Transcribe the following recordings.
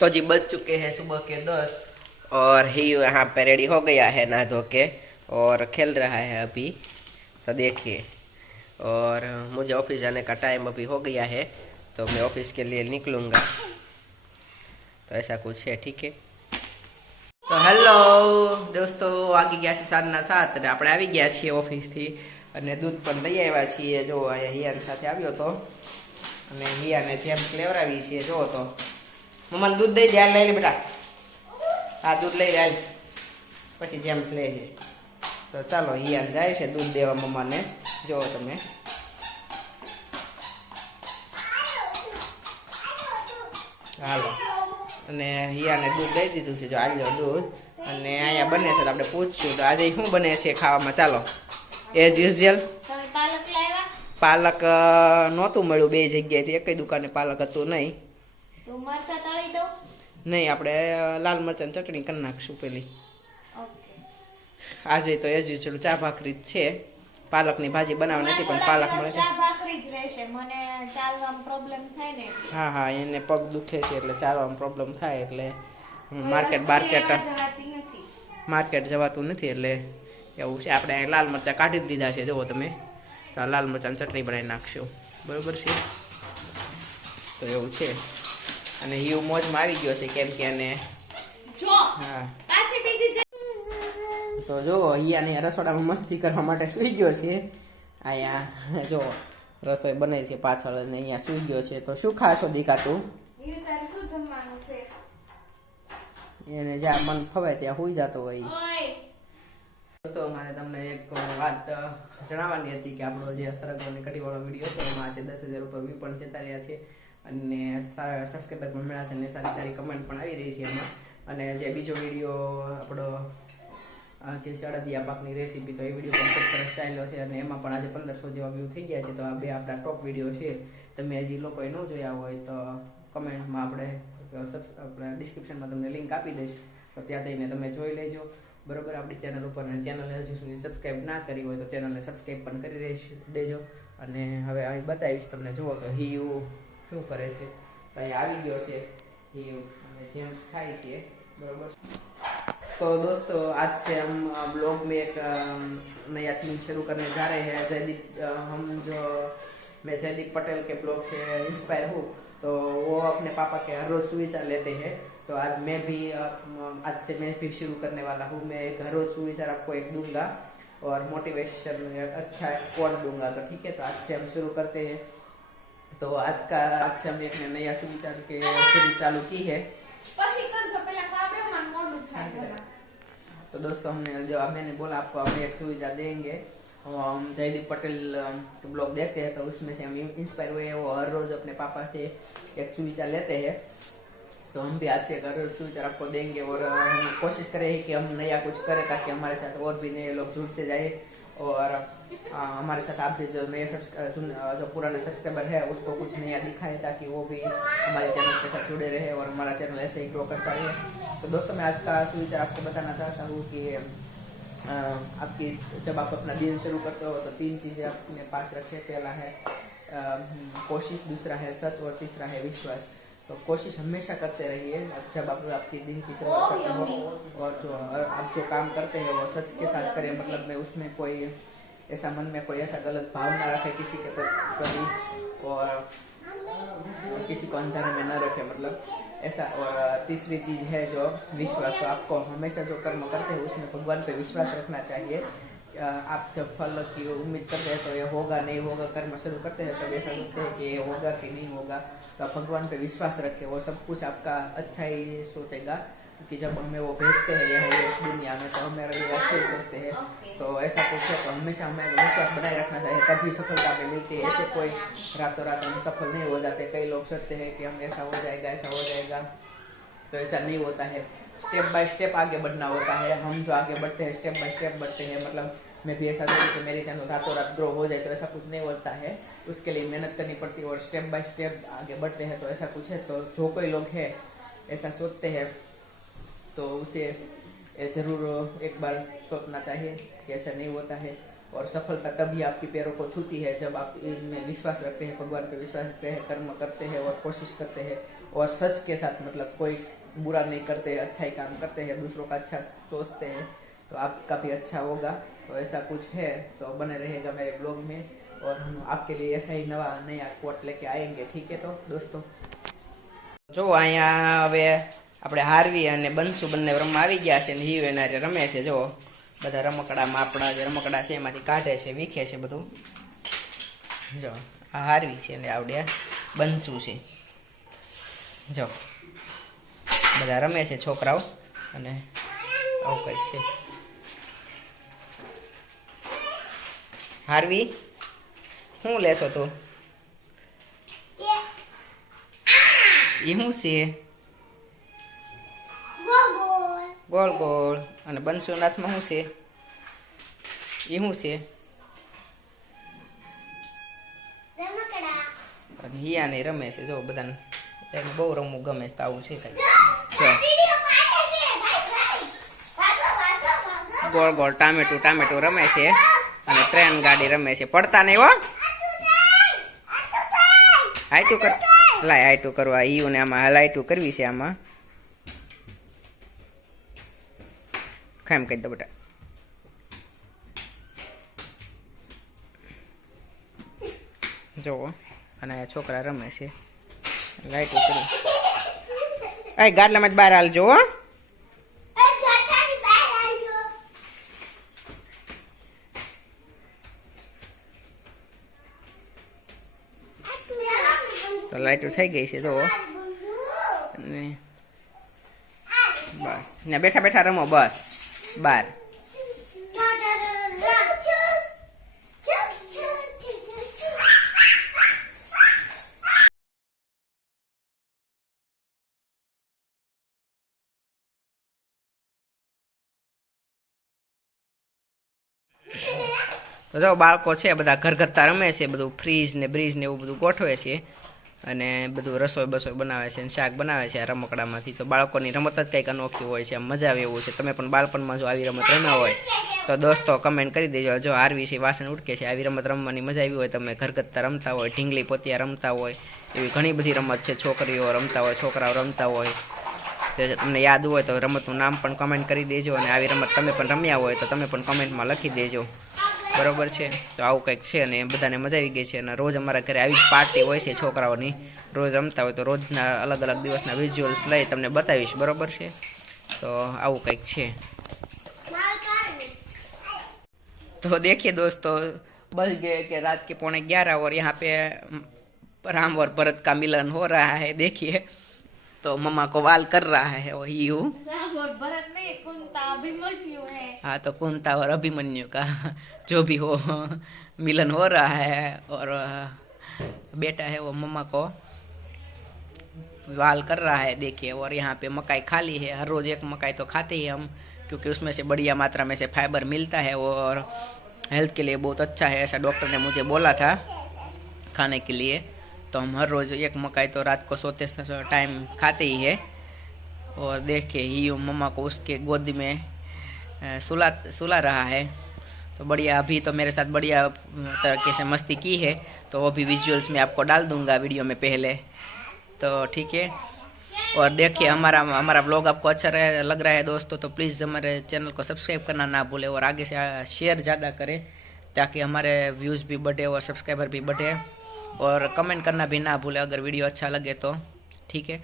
तो जी बज चुके हैं सुबह के दस और ही यहाँ पे रेडी हो गया है नहा धो के और खेल रहा है अभी तो देखिए और मुझे ऑफिस जाने का टाइम अभी हो गया है तो मैं ऑफिस के लिए निकलूँगा તો ऐसा कुछ है ठीक है તો હેલો દોસ્તો વાગી ગયા છે સાંજના સાત અને આપણે આવી ગયા છીએ ઓફિસથી અને દૂધ પણ લઈ આવ્યા છીએ જો અહીંયા હિયાન સાથે આવ્યો તો અને હિયાને જેમ લેવડાવી છીએ જો તો મમ્માને દૂધ દઈ દે હાલ લઈ લે બેટા. આ દૂધ લઈ જાય પછી જેમ લે છે. તો ચાલો હિયાન જાય છે દૂધ દેવા મમ્માને. જોવો તમે. હાલો. અને હિયાને દૂધ દઈ દીધું છે. જો આલ્યો દૂધ. અને અહીંયા બને છે તો આપણે પૂછશું. તો આજે શું બને છે ખાવામાં? ચાલો. As usual. પાલક નહોતું મળ્યું બે જગ્યાએથી. એક દુકાને પાલક હતું નહીં. તો મરચા તળી દઉં? નહીં આપણે લાલ મરચાંની ચટણી કરી નાખશું પેલી. આજે તો એજ યુઝ્યુઅલ ચા ભાખરી જ છે. પાલકની ભાજી બનાવવાની હતી પણ પાલક મળે છે. ચા ભાખરી જ રહેશે. મને ચાલવામાં પ્રોબ્લેમ થાય ને હા હા એને પગ દુખે છે એટલે ચાલવામાં પ્રોબ્લેમ થાય એટલે માર્કેટ બાર્કેટ નથી. માર્કેટ જવાતું નથી એટલે એવું છે. આપણે લાલ મરચાં કાઢી જ દીધા છે જુઓ તમે. તો લાલ મરચાંની ચટણી બનાવી નાખશું. બરોબર છે? તો એવું છે. અને હિયુ મોજમાં આવી ગયો છે કેમ કે અને જો હા. પાછી બીજી જે તો જો અહીંયા રસોડામાં મસ્તી કરવા માટે સૂઈ ગયો છે. અહીંયા જો રસોઈ બને છે પાછળ અને અહીંયા સૂઈ ગયો છે. તો શું ખાશો દીકા તું? એને જ્યાં મન ખવાય ત્યાં હોઈ જતો હોય. તો મારે તમને એક વાત જણાવવાની હતી કે આપણો જે સરગવાની કટીવાળો વીડિયો છે એમાં આજે દસ હજાર ઉપર વ્યૂ પણ જતા રહ્યા છે. અને સબસ્ક્રાઈબર પણ મળ્યા છે અને સારી સારી કમેન્ટ પણ આવી રહી છે એમાં. અને જે બીજો વીડિયો આપણો જે છે પાકની રેસીપી તો એ વીડિયો પણ ખૂબ સરસ ચાલ્યો છે અને એમાં પણ આજે પંદરસો જેવા વ્યૂ થઈ ગયા છે. તો આ બે આપણા ટોપ વીડિયો છે. તમે હજી લોકોએ ન જોયા હોય તો કમેન્ટમાં આપણે આપણે ડિસ્ક્રિપ્શનમાં તમને લિંક આપી દઈશ. તો ત્યાં જઈને તમે જોઈ લેજો. બરોબર, આપણી ચેનલ ઉપર અને ચેનલને હજી સુધી સબસ્ક્રાઈબ ના કરી હોય તો ચેનલને સબસ્ક્રાઈબ પણ કરી દેજો. અને હવે અહીં બતાવીશ તમને, જુઓ તો હિયુ શું કરે છે તો અહીં આવી ગયો છે હિયુ અને જેમ્સ ખાય છે બરોબર तो दोस्तों आज से हम ब्लॉग में एक अम, नया थीम शुरू करने जा रहे हैं जयदीप अ, हम जो मैं जयदीप पटेल के ब्लॉग से इंस्पायर हूँ तो वो अपने पापा के हर रोज सुविचार लेते हैं तो आज मैं भी अ, म, आज से मैं भी शुरू करने वाला हूँ मैं एक हर रोज सुविचार आपको एक दूंगा और मोटिवेशन अच्छा कोड दूंगा तो ठीक है तो आज से हम शुरू करते हैं तो आज का आज से हम एक नया सुविचार के सीरीज चालू की है પછી કરજો પેલા ખાવા બેહો, મને મોડું થાય ઘરમાં. तो दोस्तों हमने जो अब मैंने बोला आपको हम एक सुविधा देंगे और हम जयदीप पटेल अम, के ब्लॉग देखते हैं तो उसमें से हम इंस्पायर हुए हैं वो हर रोज अपने पापा से एक सुविचार लेते हैं तो हम भी आज से एक हर रोज सुविचार आपको देंगे और अ, हम कोशिश करें कि हम नया कुछ करें ताकि हमारे साथ और भी नए लोग जुड़ते जाए और अ, हमारे साथ आप भी जो नए जो पुराने सब्सक्राइबर है उसको कुछ नया दिखाए ताकि वो भी हमारे चैनल के साथ जुड़े रहे और हमारा चैनल ऐसे ही ग्रो करता रहे तो दोस्तों मैं आज का सुविचार आपको बताना चाहता हूँ कि आपकी जब आप अपना दिन शुरू करते हो तो तीन चीज़ें अपने पास रखें पहला है अ, कोशिश दूसरा है सच और तीसरा है विश्वास। तो कोशिश हमेशा करते रहिए। जब आप आपकी दिन की शुरुआत करते हो और जो आप जो काम करते हैं वो सच के साथ करें। मतलब में उसमें कोई ऐसा मन में कोई ऐसा गलत भाव ना रखे किसी के प्रति और और किसी को अंधारे में न रखे मतलब ऐसा। और तीसरी चीज़ है जो विश्वास तो आपको हमेशा जो कर्म करते हैं उसमें भगवान पे विश्वास रखना चाहिए। आप जब फल की उम्मीद करते हैं तो ये होगा, नहीं होगा, कर्म शुरू करते हैं, तब ऐसा सोचते हैं कि ये होगा कि नहीं होगा। तो आप भगवान पे विश्वास रखें वो सब कुछ आपका अच्छा ही सोचेगा कि जब हमें वो भेजते हैं, यहाँ इस दुनिया में तो हमें ये अच्छे ही सोचते हैं। तो ऐसा कुछ है तो हमेशा हमें विश्वास बनाए रखना चाहिए, तभी सफलता हमें मिलती है। ऐसे कोई रातों रात हम सफल नहीं हो जाते, कई लोग सोचते हैं कि हम ऐसा हो जाएगा, ऐसा हो जाएगा तो ऐसा नहीं होता है। स्टेप बाय स्टेप आगे बढ़ना होता है। हम जो आगे बढ़ते हैं स्टेप बाय स्टेप बढ़ते हैं मतलब मैं भी ऐसा करूँ कि मेरे चैनल रातों रात ग्रो हो जाए तो ऐसा कुछ नहीं होता है। उसके लिए मेहनत करनी पड़ती है और स्टेप बाय स्टेप आगे बढ़ते हैं तो ऐसा कुछ है तो जो कोई लोग है, ऐसा सोचते हैं। तो उसे ज़रूर एक बार सोचना चाहिए कि ऐसा नहीं होता है। और सफलता तभी आपकी पैरों को छूती है जब आप इनमें विश्वास रखते हैं भगवान पे विश्वास रखते हैं कर्म करते हैं और कोशिश करते हैं और सच के साथ मतलब कोई बुरा नहीं करते अच्छा ही काम करते हैं दूसरों का अच्छा सोचते हैं तो आपका भी अच्छा होगा तो ऐसा कुछ है तो बने रहेगा मेरे ब्लॉग में और हम आपके लिए ऐसा ही नवा नया कोट लेके आएंगे ठीक है तो दोस्तों જો અહીંયા હવે આપણે હારવી અને બંસુ બંને રમવા આવી ગયા છે ને હિવ એના હારે રમે છે જો બધા રમકડામાં આપણા જે રમકડા છે એમાંથી કાઢે છે, વીખે છે બધું. જો, આ હારવી છે ને આવડે. બંસુ છે. જો, બધા રમે છે છોકરાઓ. અને આવું કંઈક છે. હારવી? શું લેશો તું? એ શું છે? ગોળ ગોળ અને બંસુનાથમાં શું છે? એ શું છે? હિયાને રમે છે જો બધાને. એને બહુ રમવું ગમે છે તો આવું છે કંઈક ગોળ ગોળ ટામેટું ટામેટું રમે છે. અને ટ્રેન ગાડી રમે છે. પડતા નહીં હો. હાઈટું કર લાય હાઈટું કરવા. ઈયું ને આમાં હાઈટું કરવી છે આમાં. ખામ કહી દો જોવો અને છોકરા રમે છે. લાઈટ ઉતરી. આ ગાડલામાં જ બહાર હાલજો, હો. તો લાઈટ થઈ ગઈ છે, જુઓ. બસ. ને બેઠા બેઠા રમો, બસ. બાર. તો જો બાળકો છે, બધા ઘર ઘરતા રમે છે, બધું ફ્રીજ ને બ્રીજ ને એવું બધું ગોઠવે છે. અને બધું રસોઈ બસોઈ બનાવે છે અને શાક બનાવે છે આ રમકડામાંથી. તો બાળકોની રમત જ કંઈક અનોખી હોય છે મજા આવે એવું છે. તમે પણ બાળપણમાં જો આવી રમત રમ્યા હોય, તો દોસ્તો કમેન્ટ કરી દેજો. જો આરવી છે, વાસણ ઉટકે છે, આવી રમત રમવાની મજા આવી હોય તમે ઘરગથ્થા રમતા હોય, ઢીંગલી પોતિયા રમતા હોય, એવી ઘણી બધી રમત છે. છોકરીઓ રમતા હોય, છોકરાઓ રમતા હોય. તે તમને યાદ હોય તો રમતનું નામ પણ કમેન્ટ કરી દેજો અને આવી રમત તમે પણ રમ્યા હોય, તો તમે પણ કમેન્ટમાં લખી દેજો. બરોબર છે તો આવું કંઈક છે અને બધાને મજા આવી ગઈ છે અને રોજ અમારા ઘરે આવી જ પાર્ટી હોય છે છોકરાઓની રોજ રમતા હોય તો રોજના અલગ અલગ દિવસના વિઝ્યુઅલ્સ લઈ તમને બતાવીશ બરોબર છે તો આવું કંઈક છે तो देखिए दोस्तों बज गए कि रात के पौने ग्यारह और यहाँ पे राम और भरत का मिलन हो रहा है देखिए तो मम्मा को वाल कर रहा है वही हूँ भरत नहीं कुंता अभिमन्यु है। हाँ तो कुंता और अभिमन्यु का जो भी हो मिलन हो रहा है और बेटा है वो मम्मा को वाल कर रहा है देखिए और यहाँ पे मकाई खाली है। हर रोज एक मकाई तो खाते ही हम क्योंकि उसमें से बढ़िया मात्रा में से फाइबर मिलता है और हेल्थ के लिए बहुत अच्छा है ऐसा डॉक्टर ने मुझे बोला था खाने के लिए। तो हम हर रोज़ एक मकाई तो रात को सोते टाइम खाते ही है। और देखिए ही मम्मा को उसके गोद में सुला सुला रहा है। तो बढ़िया, अभी तो मेरे साथ बढ़िया तरीके से मस्ती की है। तो वो भी विजुअल्स में आपको डाल दूँगा वीडियो में पहले। तो ठीक है। और देखिए, हमारा हमारा ब्लॉग आपको अच्छा रहे, लग रहा है दोस्तों तो प्लीज़ हमारे चैनल को सब्सक्राइब करना ना भूलें और आगे से शेयर ज़्यादा करें, ताकि हमारे व्यूज़ भी बढ़े और सब्सक्राइबर भी बढ़े। और कमेंट करना भी ना भूले, अगर वीडियो अच्छा लगे तो। ठीक है?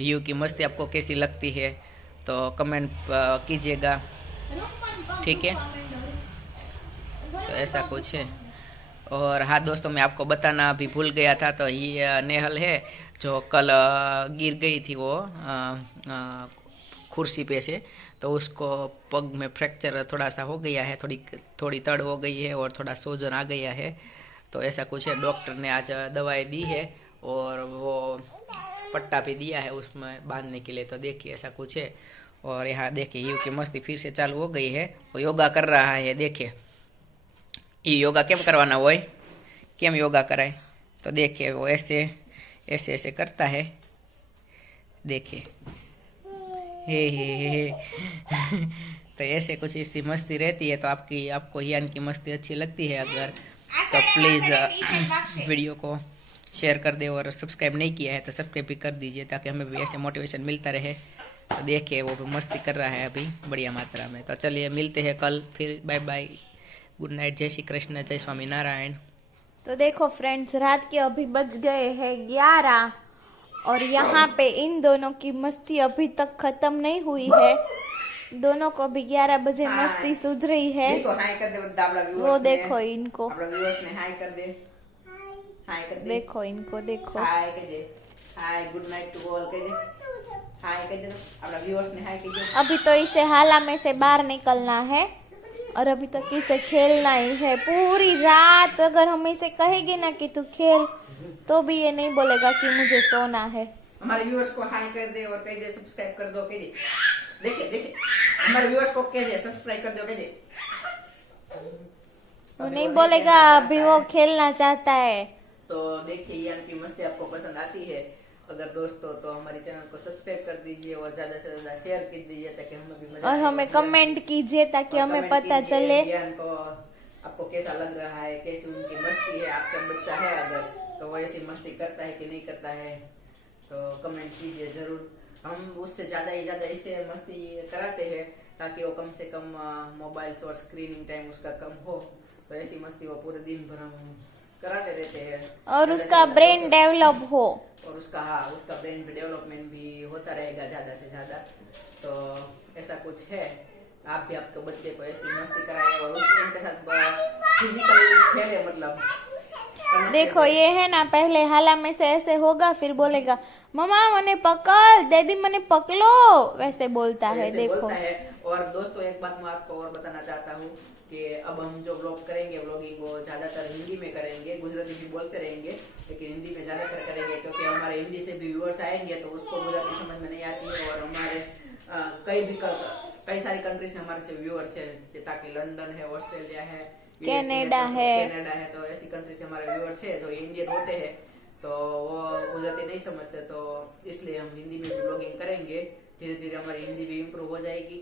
यू की मस्ती आपको कैसी लगती है? तो कमेंट कीजिएगा। ठीक है? तो ऐसा कुछ है। और हाँ दोस्तों, मैं आपको बताना अभी भूल गया था तो ये नेहल है, जो कल गिर गई थी वो कुर्सी पे से। तो उसको पग में फ्रैक्चर थोड़ा सा हो गया है, थोड़ी थोड़ी तड़ हो गई है और थोड़ा सोजन आ गया है। तो ऐसा कुछ है डॉक्टर ने आज दवाई दी है और वो पट्टा भी दिया है उसमें बांधने के लिए तो देखिए ऐसा कुछ है और यहाँ देखिए यू की मस्ती फिर से चालू हो गई है वो योगा कर रहा है देखिए ये योगा केम करवाना हो केम योगा कराए तो देखिए वो ऐसे ऐसे ऐसे करता है देखिए हे हे हे तो ऐसे कुछ ऐसी मस्ती रहती है तो आपकी आपको यान की मस्ती अच्छी लगती है अगर तो प्लीज़ वीडियो को शेयर कर दे और सब्सक्राइब नहीं किया है तो सब्सक्राइब भी कर दीजिए ताकि हमें भी ऐसे मोटिवेशन मिलता रहे। तो देखिए वो भी मस्ती कर रहा है अभी बढ़िया मात्रा में। तो चलिए मिलते हैं कल फिर बाय बाय गुड नाइट जय श्री कृष्ण जय स्वामी नारायण। तो देखो फ्रेंड्स रात के अभी बज गए हैं ग्यारह और यहाँ पे इन दोनों की मस्ती अभी तक खत्म नहीं हुई है। दोनों को भी ग्यारह बजे हाँ, मस्ती सुध रही है। देखो हाई कर दे वो देखो इनको। कर दे। कर दे। देखो इनको देखो। हाय कर दे। Hi good night to all कर दे। हाय कर दे। अपना व्यूअर्स ने हाय कर दे। अभी तो इसे हाला में से बाहर निकलना है और अभी तक तो इसे खेलना ही है। पूरी रात अगर हम इसे कहेंगे ना कि तू खेल तो भी ये नहीं बोलेगा कि मुझे सोना है। हमारे व्यूअर्स को हाय कर दे और कह दे सब्सक्राइब कर दो कह दे देखे देखे हमारे व्यूअर्स को कह दे सब्सक्राइब कर दो कह दे वो नहीं बोलेगा अभी वो खेलना चाहता है। तो देखिए ये की मस्ती आपको पसंद आती है। अगर दोस्तों तो हमारे चैनल को सब्सक्राइब कर दीजिए और ज़्यादा से ज़्यादा शेयर कर दीजिए ताकि हमें भी मज़ा और हमें कमेंट कीजिए ताकि हमें पता चले। को आपको कैसा लग रहा है कैसी उनकी मस्ती है आपका बच्चा है अगर तो वो ऐसी मस्ती करता है कि नहीं करता है? तो कमेंट कीजिए ज़रूर। हम उससे ज़्यादा ही ज़्यादा इससे मस्ती कराते हैं ताकि वो कम से कम मोबाइल और स्क्रीनिंग टाइम उसका कम हो। तो ऐसी मस्ती वो पूरे दिन भर हम कराते रहते हैं। और उसका ब्रेन डेवलप हो और उसका हाँ उसका ब्रेन डेवलपमेंट भी होता रहेगा ज़्यादा से ज़्यादा। तो ऐसा कुछ है। आप भी आपके बच्चे को ऐसी मस्ती कराए और उसके उनके साथ फ़िज़िकल खेले मतलब। देखो ये है ना पहले हाला में से ऐसे होगा फिर बोलेगा मम्मा मने पकड़। दीदी मने पकड़ो। वैसे बोलता है देखो। बोलता है। और दोस्तों एक बात मैं आपको और बताना चाहता हूँ कि अब हम जो ब्लॉग करेंगे ब्लॉगिंग वो ज़्यादातर हिंदी में करेंगे गुजराती भी बोलते रहेंगे लेकिन हिंदी में ज़्यादातर करेंगे क्योंकि हमारे हिंदी से भी व्यूअर्स आएँगे तो उसको गुजराती समझ में नहीं आती है। और हमारे कई भी कई सारी कंट्री से हमारे से व्यूअर्स है ताकि लंदन है ऑस्ट्रेलिया है कनाडा तो- है। कनाडा है तो ऐसी कंट्री से हमारे व्यूअर्स है जो इंडियन होते हैं। तो वो गुजराती नहीं समझते तो इसलिए हम हिंदी में ब्लॉगिंग करेंगे। धीरे धीरे हमारी हिंदी भी इम्प्रूव हो जाएगी।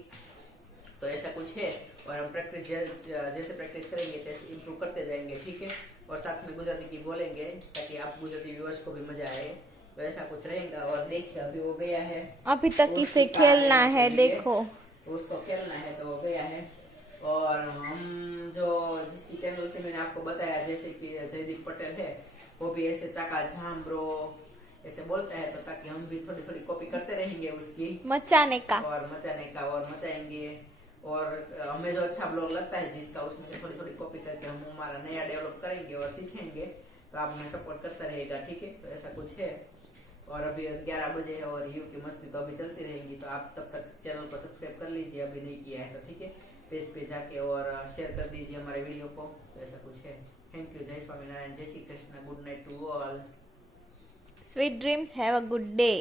तो ऐसा कुछ है और हम प्रैक्टिस जैसे प्रैक्टिस करेंगे तैसे इम्प्रूव करते जाएँगे ठीक है? और साथ में गुजराती की बोलेंगे ताकि आप गुजराती व्यूअर्स को भी मज़ा आए। तो ऐसा कुछ रहेगा और देखिए अभी वो गया है। अभी तक इसे खेलना है देखो। उसको खेलना है तो वो गया है। और हम जो जिसकी चैनल से मैंने आपको बताया जैसे कि जयदीप पटेल है वो भी ऐसे चाका झाम ब्रो ऐसे बोलता है तो ताकि हम भी थोड़ी थोड़ी कॉपी करते रहेंगे उसकी। मचाने का और मचाने का और मचाएँगे। और हमें जो अच्छा ब्लॉग लगता है जिसका उसमें थोड़ी थोड़ी कॉपी करके हम हमारा नया डेवलप करेंगे और सीखेंगे तो आप हमें सपोर्ट करता रहेगा ठीक है? तो ऐसा कुछ है। और अभी 11 बजे है और यू की मस्ती तो अभी चलती रहेगी तो आप तब तक चैनल को सब्सक्राइब कर लीजिए अभी नहीं किया है तो ठीक है? पेज पे जाके और शेयर कर दीजिए हमारे वीडियो को तो ऐसा कुछ है। थैंक यू जय स्वामीनारायण जय Shri Krishna good night to all sweet dreams have a good day